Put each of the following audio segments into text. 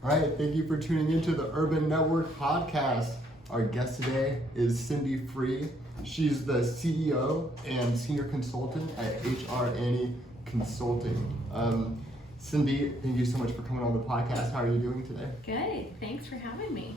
All right, thank you for tuning into the Urban Network podcast. Our guest today is Cindy Free. She's the CEO and senior consultant at HR Annie Consulting. Cindy, thank you so much for coming on the podcast. How are you doing today? Good. Thanks for having me.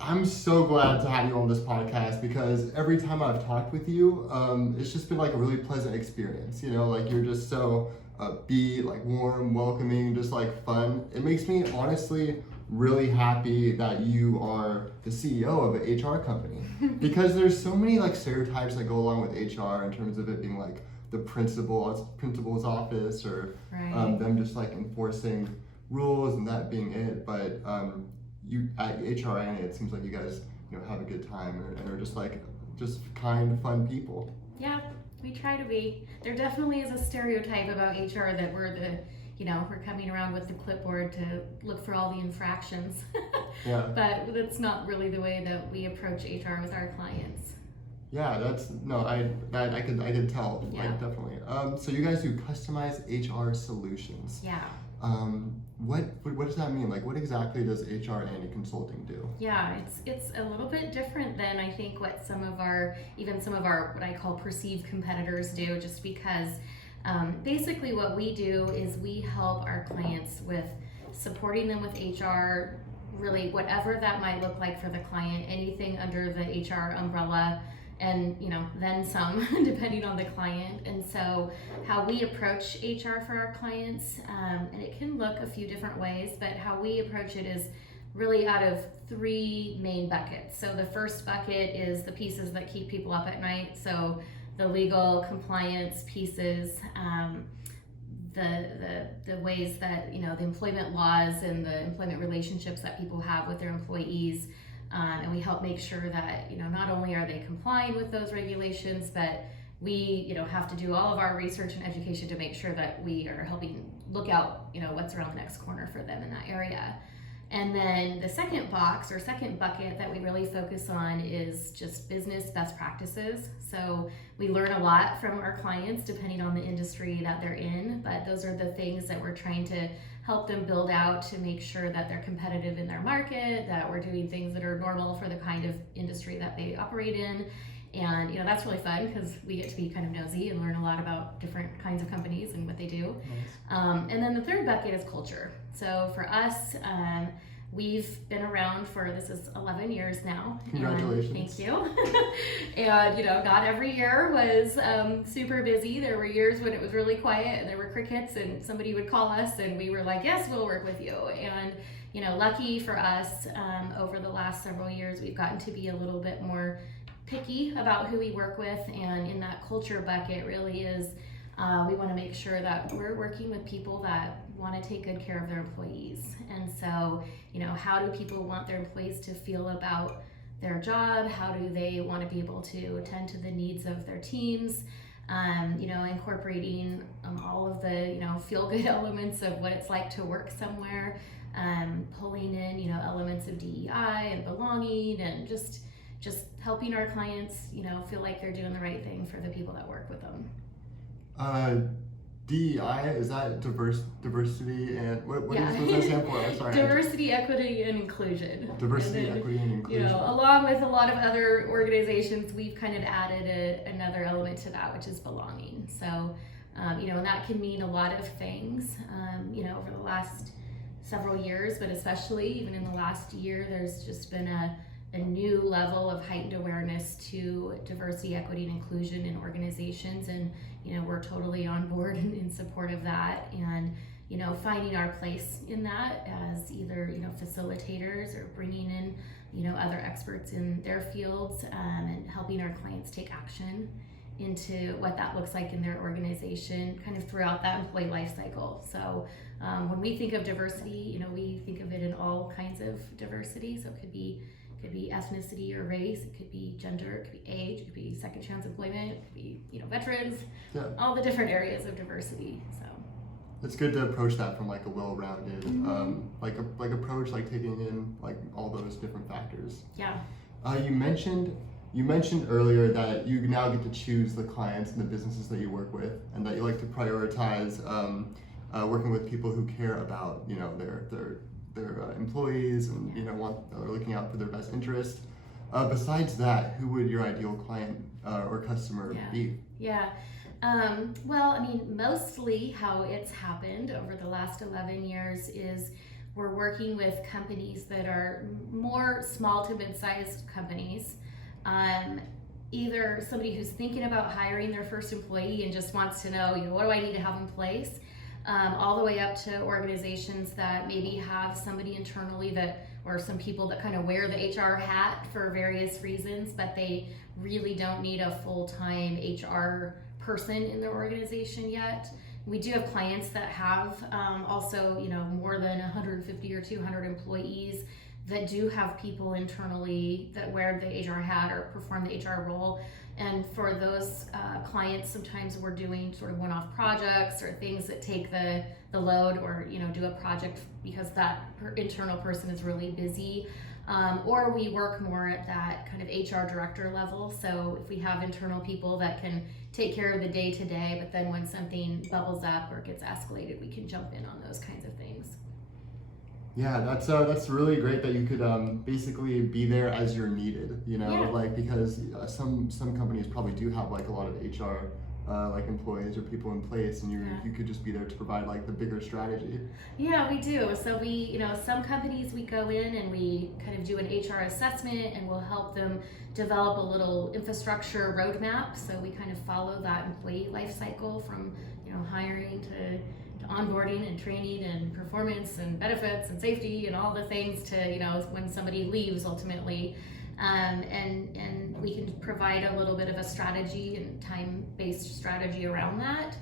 I'm so glad to have you on this podcast because every time I've talked with you, it's just been like a really pleasant experience. You know, like you're just so upbeat, like warm, welcoming, just like fun. It makes me honestly really happy that you are the CEO of an HR company because there's so many like stereotypes that go along with HR in terms of it being like the principal's office or them just like enforcing rules and that being it. But you at HRN, it seems like you guys have a good time and are just kind, fun people. Yeah, we try to be. There definitely is a stereotype about HR that we're coming around with the clipboard to look for all the infractions. Yeah. But that's not really the way that we approach HR with our clients. Yeah, I could tell. Yeah. Like definitely. So you guys do customized HR solutions. Yeah. What does that mean? Like, what exactly does HR Annie Consulting do? Yeah, it's a little bit different than I think what some of our what I call perceived competitors do, just because basically what we do is we help our clients with supporting them with HR, really whatever that might look like for the client, anything under the HR umbrella, and then some depending on the client. And so how we approach HR for our clients, and it can look a few different ways, but how we approach it is really out of three main buckets. So the first bucket is the pieces that keep people up at night, so the legal compliance pieces, the ways that the employment laws and the employment relationships that people have with their employees. And we help make sure that not only are they complying with those regulations, but we have to do all of our research and education to make sure that we are helping look out what's around the next corner for them in that area. And then the second bucket that we really focus on is just business best practices. So we learn a lot from our clients depending on the industry that they're in, but those are the things that we're trying to help them build out to make sure that they're competitive in their market, that we're doing things that are normal for the kind of industry that they operate in. And that's really fun because we get to be kind of nosy and learn a lot about different kinds of companies and what they do. Nice. And then the third bucket is culture. So for us, we've been around for, this is 11 years now. Congratulations. Thank you. And not every year was super busy. There were years when it was really quiet and there were crickets and somebody would call us and we were like, yes, we'll work with you. And lucky for us, over the last several years, we've gotten to be a little bit more picky about who we work with. And in that culture bucket really is, we want to make sure that we're working with people that want to take good care of their employees. And so, how do people want their employees to feel about their job? How do they want to be able to attend to the needs of their teams? Incorporating all of the, feel-good elements of what it's like to work somewhere, pulling in, elements of DEI and belonging, and just helping our clients, feel like they're doing the right thing for the people that work with them. DEI, is that diversity and what does that stand for? I'm sorry. Diversity, equity, and inclusion. Diversity, equity, and inclusion. Along with a lot of other organizations, we've kind of added another element to that, which is belonging. So, and that can mean a lot of things, over the last several years, but especially even in the last year, there's just been a new level of heightened awareness to diversity, equity, and inclusion in organizations, and we're totally on board and in support of that, and finding our place in that as either facilitators or bringing in other experts in their fields, and helping our clients take action into what that looks like in their organization kind of throughout that employee life cycle. So when we think of diversity, we think of it in all kinds of diversity. So it could be ethnicity or race, it could be gender, it could be age, it could be second chance employment, it could be veterans, all the different areas of diversity. So it's good to approach that from like a well-rounded approach, like taking in like all those different factors. Yeah. You mentioned earlier that you now get to choose the clients and the businesses that you work with, and that you like to prioritize working with people who care about their their employees and are looking out for their best interest. Besides that, who would your ideal client or customer be? Yeah. Well, I mean, mostly how it's happened over the last 11 years is we're working with companies that are more small to mid-sized companies. Either somebody who's thinking about hiring their first employee and just wants to know, what do I need to have in place? All the way up to organizations that maybe have somebody internally or some people that kind of wear the HR hat for various reasons, but they really don't need a full-time HR person in their organization yet. We do have clients that have also, more than 150 or 200 employees that do have people internally that wear the HR hat or perform the HR role. And for those clients, sometimes we're doing sort of one-off projects or things that take the load, or do a project because that internal person is really busy. Or we work more at that kind of HR director level. So if we have internal people that can take care of the day-to-day, but then when something bubbles up or gets escalated, we can jump in on those kinds of things. Yeah, that's really great that you could basically be there as you're needed, because some companies probably do have like a lot of HR employees or people in place, and you could just be there to provide like the bigger strategy. Yeah, we do. So we, some companies we go in and we kind of do an HR assessment and we'll help them develop a little infrastructure roadmap. So we kind of follow that employee life cycle from, hiring to onboarding and training and performance and benefits and safety and all the things to, when somebody leaves ultimately. And we can provide a little bit of a strategy and time-based strategy around that.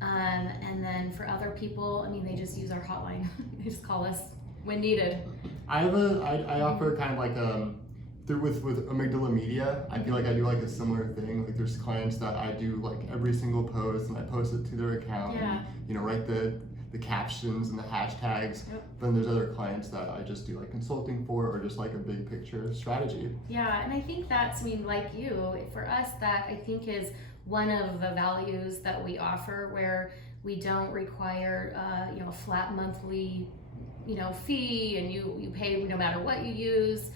And then for other people, they just use our hotline. They just call us when needed. I offer kind of like with Amygdala Media, I feel like I do like a similar thing. Like there's clients that I do like every single post and I post it to their account and write the captions and the hashtags. Yep. Then there's other clients that I just do like consulting for, or just like a big picture strategy. Yeah, and I think that's, like you, for us, that I think is one of the values that we offer, where we don't require a flat monthly fee, and you pay no matter what you use.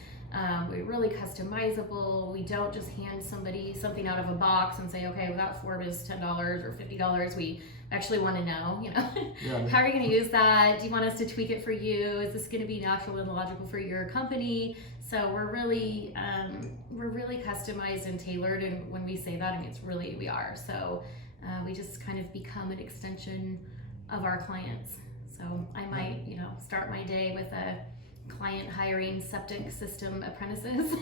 We're really customizable. We don't just hand somebody something out of a box and say, okay, well, that form is $10 or $50. We actually want to know, how are you going to use that? Do you want us to tweak it for you? Is this going to be natural and logical for your company? So we're really customized and tailored. And when we say that, it's really, we are. So we just kind of become an extension of our clients. So I might, start my day with a client hiring septic system apprentices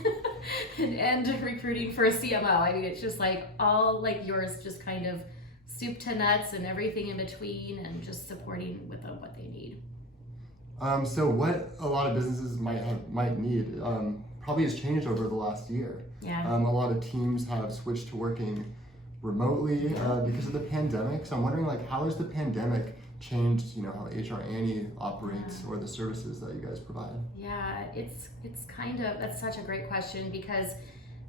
and end recruiting for a CMO. It's just like all like yours, just kind of soup to nuts and everything in between, and just supporting with what they need. So what a lot of businesses might need probably has changed over the last year. Yeah. A lot of teams have switched to working remotely because of the pandemic. So I'm wondering, like, how has the pandemic changed, how HR Annie operates or the services that you guys provide? Yeah, it's that's such a great question, because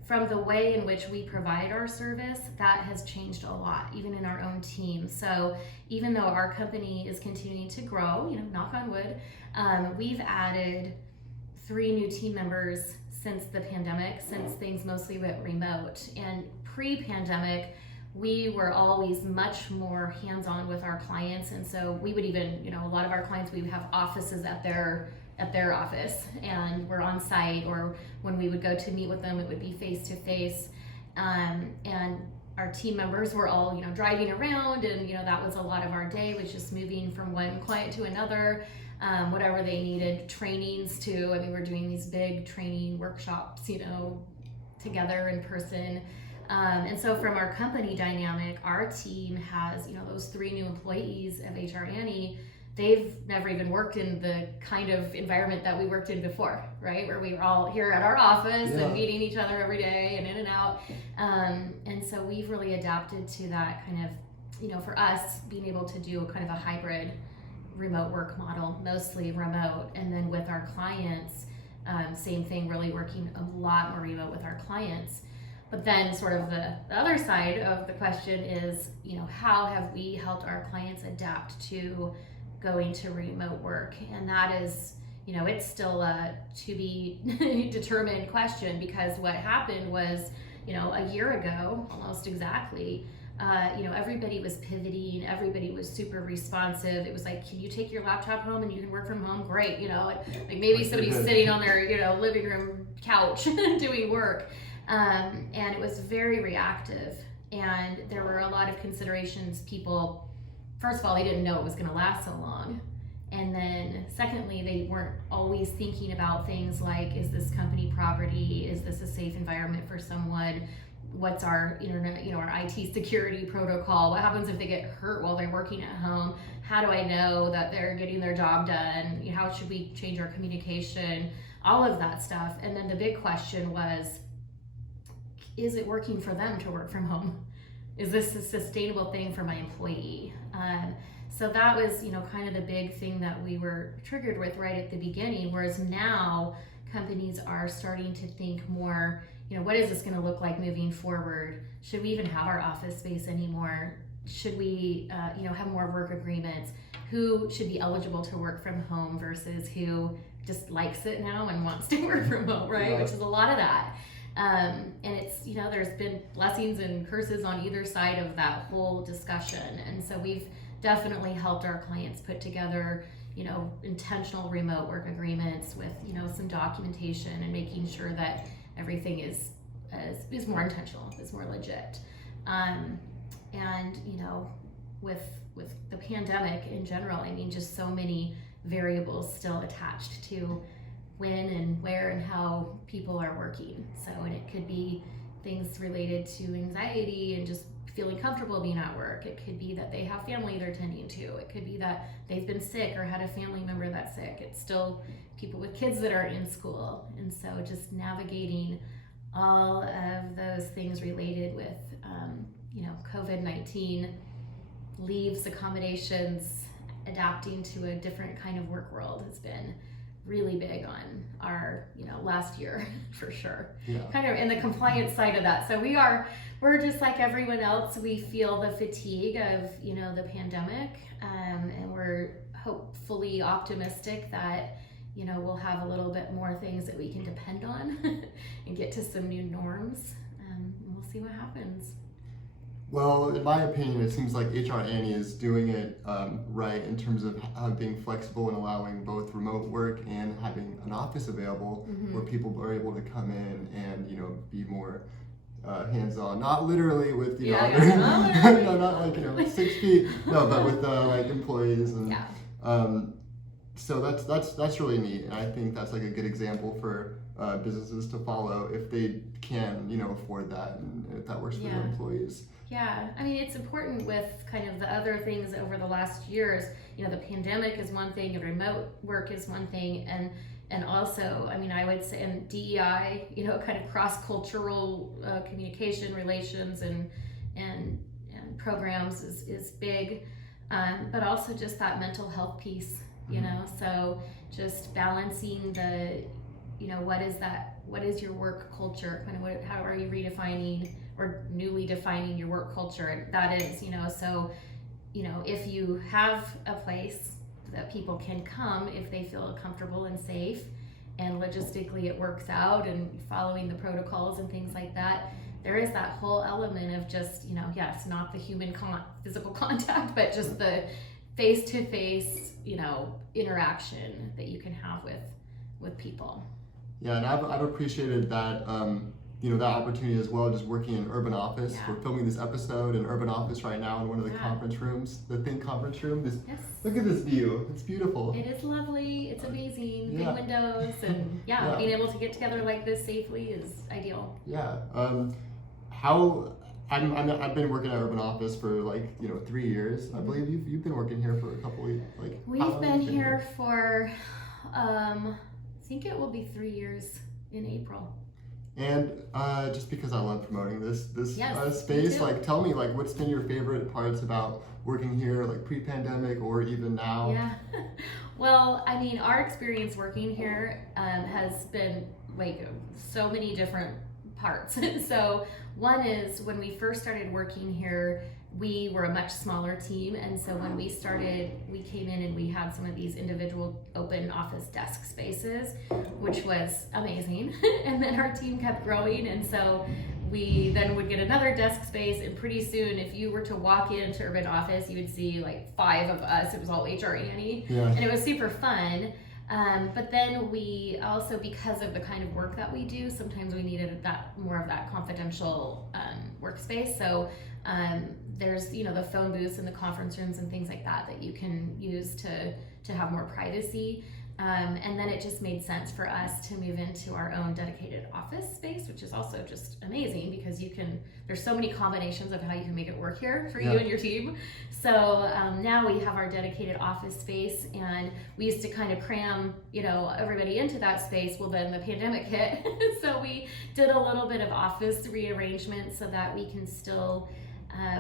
from the way in which we provide our service, that has changed a lot, even in our own team. So even though our company is continuing to grow, knock on wood, we've added 3 new team members since the pandemic, since things mostly went remote. And pre-pandemic, we were always much more hands-on with our clients, and so we would even, a lot of our clients, we would have offices at their office, and we're on site, or when we would go to meet with them, it would be face-to-face, and our team members were all, driving around, and that was a lot of our day, was just moving from one client to another, whatever they needed, trainings too. We're doing these big training workshops, together in person. And so from our company dynamic, our team has, those 3 new employees of HR Annie. They've never even worked in the kind of environment that we worked in before, right? Where we were all here at our office and meeting each other every day and in and out. And so we've really adapted to that kind of, for us, being able to do a kind of a hybrid remote work model, mostly remote. And then with our clients, same thing, really working a lot more remote with our clients. But then sort of the other side of the question is, how have we helped our clients adapt to going to remote work? And that is, it's still a to be determined question, because what happened was, a year ago, almost exactly, everybody was pivoting, everybody was super responsive. It was like, can you take your laptop home and you can work from home? Great, like maybe somebody's sitting on their, living room couch doing work. And it was very reactive. And there were a lot of considerations. People, first of all, they didn't know it was going to last so long. And then secondly, they weren't always thinking about things like, is this company property? Is this a safe environment for someone? What's our internet, our IT security protocol? What happens if they get hurt while they're working at home? How do I know that they're getting their job done? How should we change our communication? All of that stuff. And then the big question was, is it working for them to work from home? Is this a sustainable thing for my employee? So that was, kind of the big thing that we were triggered with right at the beginning, whereas now companies are starting to think more, what is this going to look like moving forward? Should we even have our office space anymore? Should we, have more work agreements? Who should be eligible to work from home versus who just likes it now and wants to work from home, right? Yeah. Which is a lot of that. And it's, there's been blessings and curses on either side of that whole discussion. And so we've definitely helped our clients put together, intentional remote work agreements with, some documentation and making sure that everything is more intentional, is more legit. And, with the pandemic in general, just so many variables still attached to when and where and how people are working. So, and it could be things related to anxiety and just feeling comfortable being at work. It could be that they have family they're tending to. It could be that they've been sick or had a family member that's sick. It's still people with kids that are in school. And so just navigating all of those things related with, COVID-19, leaves, accommodations, adapting to a different kind of work world has been really big on our, last year for sure. Yeah. Kind of in the compliance side of that. So we're just like everyone else. We feel the fatigue of, the pandemic, and we're hopefully optimistic that, we'll have a little bit more things that we can depend on and get to some new norms. And we'll see what happens. Well, in my opinion, it seems like HR Annie is doing it right in terms of being flexible and allowing both remote work and having an office available where people are able to come in and, be more hands-on. Not literally with, not literally. not like, 6 feet, no, but with like employees. And so that's really neat. And I think that's like a good example for businesses to follow if they can, afford that and if that works for their employees. Yeah, it's important with kind of the other things over the last years. The pandemic is one thing, and remote work is one thing, and also, I would say, and DEI, kind of cross-cultural communication, relations, and programs is big, but also just that mental health piece, so just balancing the, what is your work culture, kind of how are you redefining or newly defining your work culture? That is, so, if you have a place that people can come if they feel comfortable and safe, and logistically it works out and following the protocols and things like that, there is that whole element of just, yes, not the human physical contact, but just the face-to-face, interaction that you can have with people. Yeah, and I've appreciated that, that opportunity as well, just working in urban office. Yeah. We're filming this episode in urban office right now in one of the conference rooms, the Think conference room. Look at this view. It's beautiful. It is lovely. It's amazing. Yeah. Big windows, and being able to get together like this safely is ideal. Yeah. I've been working at urban office for 3 years. I believe you've been working here for a couple of We've been here for I think it will be 3 years in April. And just because I love promoting this Yes, space, me too. tell me what's been your favorite parts about working here, pre-pandemic or even now? Yeah. Well, our experience working here has been so many different parts. So one is when we first started working here, we were a much smaller team, and so when we started, we came in and we had some of these individual open office desk spaces, which was amazing. And then our team kept growing, and so we then would get another desk space, and pretty soon if you were to walk into Urban Office, you would see like 5 of us. It was all HR Annie, and it was super fun. But then we also, because of the kind of work that we do, sometimes we needed that more of that confidential workspace. So there's the phone booths and the conference rooms and things like that you can use to have more privacy. And then it just made sense for us to move into our own dedicated office space, which is also just amazing because there's so many combinations of how you can make it work here for you and your team. So now we have our dedicated office space, and we used to kind of cram, everybody into that space. Well, then the pandemic hit. So we did a little bit of office rearrangement so that we can still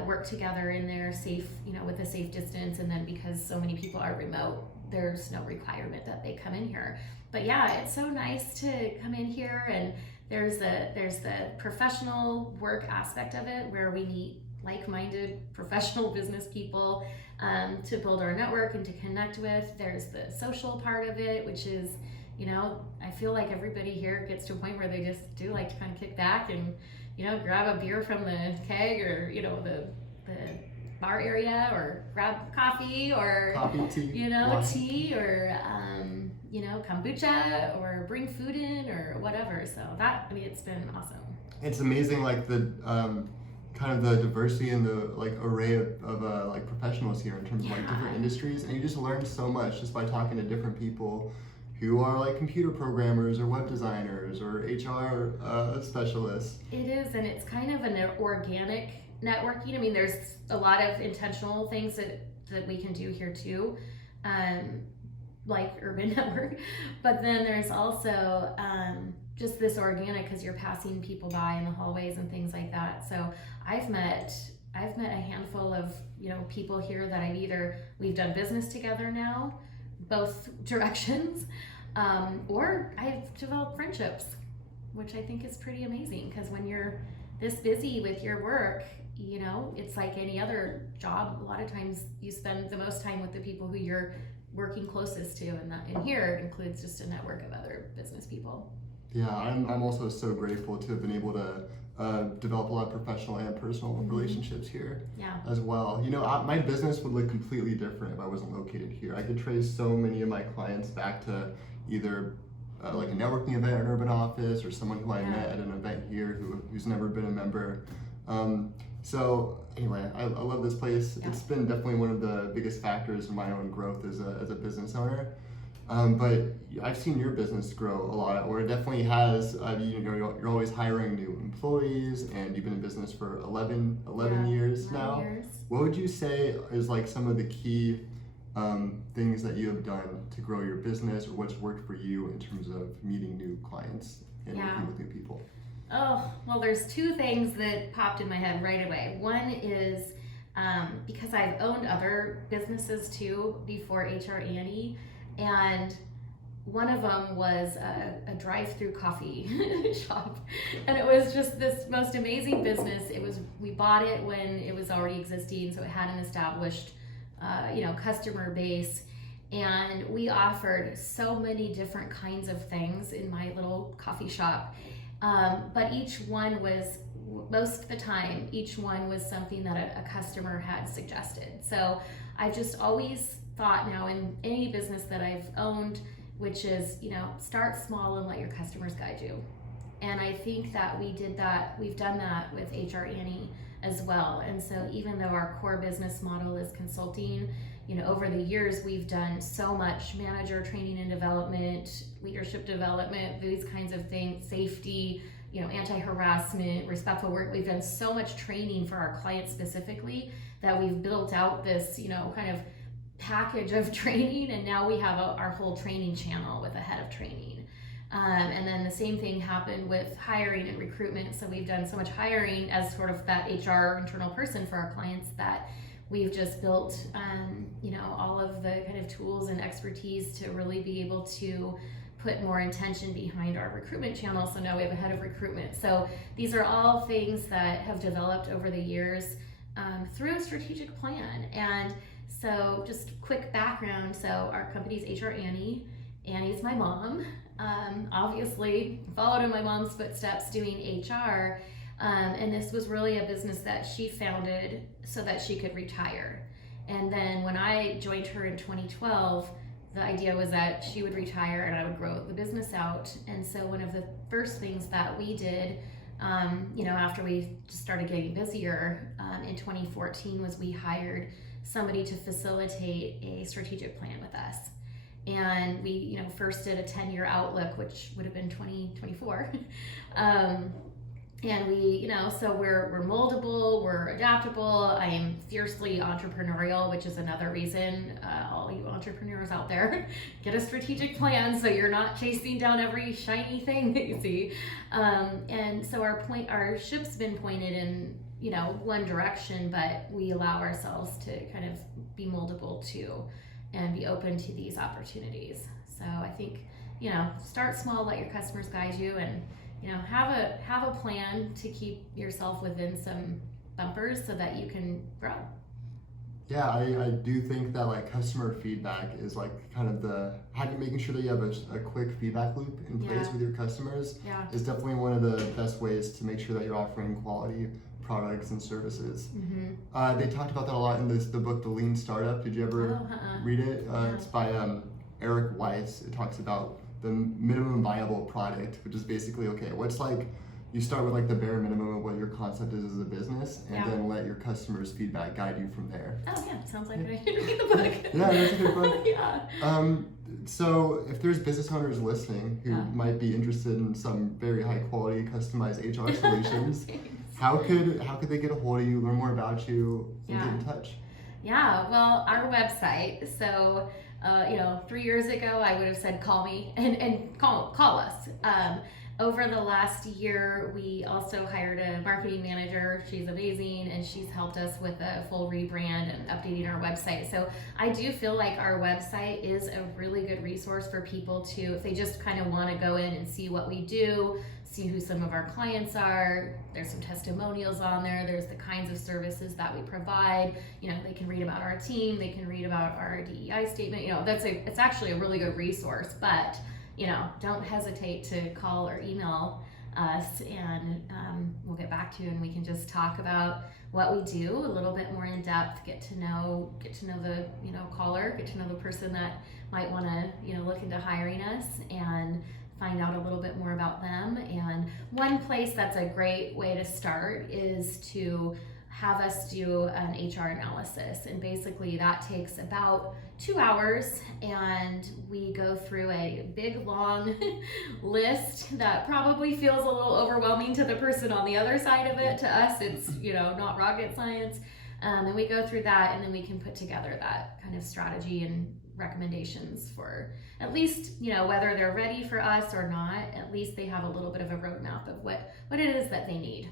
work together in there safe, with a safe distance. And then because so many people are remote, there's no requirement that they come in here. But yeah, it's so nice to come in here, and there's the professional work aspect of it where we meet like-minded professional business people to build our network and to connect with. There's the social part of it, which is, I feel like everybody here gets to a point where they just do like to kind of kick back and, grab a beer from the keg or, the bar area, or grab coffee or tea, tea or kombucha, or bring food in or whatever. So it's been awesome. It's amazing, like the kind of the diversity and the like array of professionals here in terms of like different industries, and you just learn so much just by talking to different people who are like computer programmers or web designers or HR specialists. It is, and it's kind of an organic networking. I mean, there's a lot of intentional things that we can do here too, like Urban Network, but then there's also just this organic, because you're passing people by in the hallways and things like that. So I've met a handful of people here that we've done business together now, both directions, or I've developed friendships, which I think is pretty amazing, because when you're this busy with your work, it's like any other job. A lot of times you spend the most time with the people who you're working closest to, and here it includes just a network of other business people. Yeah, I'm also so grateful to have been able to develop a lot of professional and personal relationships here as well. My business would look completely different if I wasn't located here. I could trace so many of my clients back to either like a networking event in Urban Office, or someone who I met at an event here who's never been a member. So anyway, I love this place. It's been definitely one of the biggest factors in my own growth as a business owner. But I've seen your business grow a lot, or it definitely has. You're always hiring new employees, and you've been in business for 11 years now. What would you say is like some of the key things that you have done to grow your business, or what's worked for you in terms of meeting new clients and working with new people? Oh, well, there's 2 things that popped in my head right away. One is because I've owned other businesses too before HR Annie, and one of them was a drive-through coffee shop, and it was just this most amazing business. We bought it when it was already existing, so it had an established customer base, and we offered so many different kinds of things in my little coffee shop. But each one was, most of the time, each one was something that a customer had suggested. So I've just always thought now in any business that I've owned, which is, start small and let your customers guide you. And I think that we've done that with HR Annie as well. And so even though our core business model is consulting, over the years we've done so much manager training and development, leadership development, these kinds of things, safety, anti-harassment, respectful work. We've done so much training for our clients specifically that we've built out this, kind of package of training, and now we have our whole training channel with a head of training. And then the same thing happened with hiring and recruitment. So we've done so much hiring as sort of that HR internal person for our clients that we've just built, all of the kind of tools and expertise to really be able to put more intention behind our recruitment channel. So now we have a head of recruitment. So these are all things that have developed over the years. through a strategic plan. And so just quick background, so our company's HR Annie. Annie's my mom. Obviously followed in my mom's footsteps doing HR. And this was really a business that she founded so that she could retire. And then when I joined her in 2012, the idea was that she would retire and I would grow the business out. And so one of the first things that we did, after we just started getting busier in 2014, was we hired somebody to facilitate a strategic plan with us. And we, first did a 10-year outlook, which would have been 2024. And we, so we're moldable, we're adaptable. I am fiercely entrepreneurial, which is another reason, all you entrepreneurs out there, get a strategic plan so you're not chasing down every shiny thing that you see. And so our ship's been pointed in, one direction, but we allow ourselves to kind of be moldable too and be open to these opportunities. So I think, start small, let your customers guide you, and have a plan to keep yourself within some bumpers so that you can grow. Yeah, I do think that like customer feedback is like kind of making sure that you have a quick feedback loop in place with your customers is definitely one of the best ways to make sure that you're offering quality products and services. Mm-hmm. They talked about that a lot in the book, The Lean Startup. Did you ever read it? It's by Eric Weiss. It talks about the minimum viable product, which is basically, what's like, you start with like the bare minimum of what your concept is as a business, and then let your customers' feedback guide you from there. Oh yeah, sounds like I should read the book. Yeah, that's a good book. Yeah. So if there's business owners listening who might be interested in some very high quality customized HR solutions, how could they get a hold of you, learn more about you, and get in touch? Yeah, well, our website, so 3 years ago, I would have said call me and call us. Over the last year, we also hired a marketing manager. She's amazing, and she's helped us with a full rebrand and updating our website. So I do feel like our website is a really good resource for people to, if they just kind of want to go in and see what we do, see who some of our clients are. There's some testimonials on there. There's the kinds of services that we provide. They can read about our team. They can read about our DEI statement. It's actually a really good resource, but don't hesitate to call or email us, and we'll get back to you, and we can just talk about what we do a little bit more in depth, get to know the caller, get to know the person that might want to look into hiring us, and find out a little bit more about them. And one place that's a great way to start is to have us do an HR analysis, and basically that takes about 2 hours, and we go through a big long list that probably feels a little overwhelming to the person on the other side of it. To us, it's not rocket science, and we go through that, and then we can put together that kind of strategy and recommendations for at least whether they're ready for us or not. At least they have a little bit of a roadmap of what it is that they need.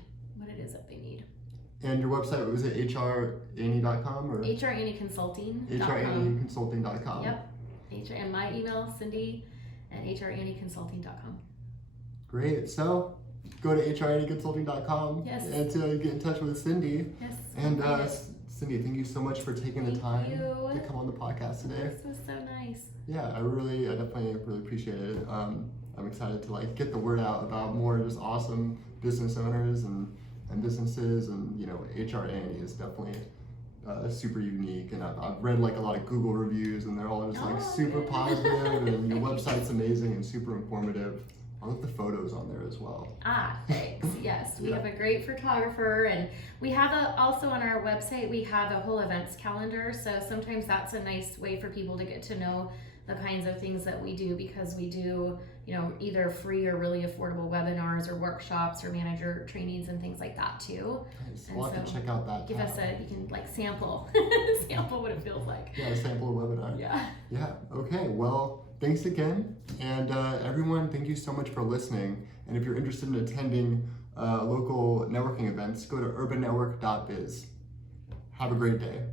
And your website, was it hrannie.com or? hrannieconsulting.com. hrannieconsulting.com. Yep. And my email, Cindy@hrannieconsulting.com. Great. So go to hrannieconsulting.com and to get in touch with Cindy. Yes. And Cindy, thank you so much for taking the time to come on the podcast today. This was so nice. Yeah, I definitely really appreciate it. I'm excited to get the word out about more just awesome business owners and businesses, and HR Annie is definitely super unique, and I've read a lot of Google reviews, and they're all just super positive, and your website's amazing and super informative. I love the photos on there as well. Thanks. Yes, we have a great photographer, and we have also on our website we have a whole events calendar, so sometimes that's a nice way for people to get to know the kinds of things that we do, because we do either free or really affordable webinars or workshops or manager trainings and things like that too. Nice. We'll have to check out that. You can sample what it feels like. Yeah, sample a webinar. Yeah. Okay, well, thanks again, and everyone, thank you so much for listening. And if you're interested in attending local networking events, go to urbannetwork.biz. Have a great day.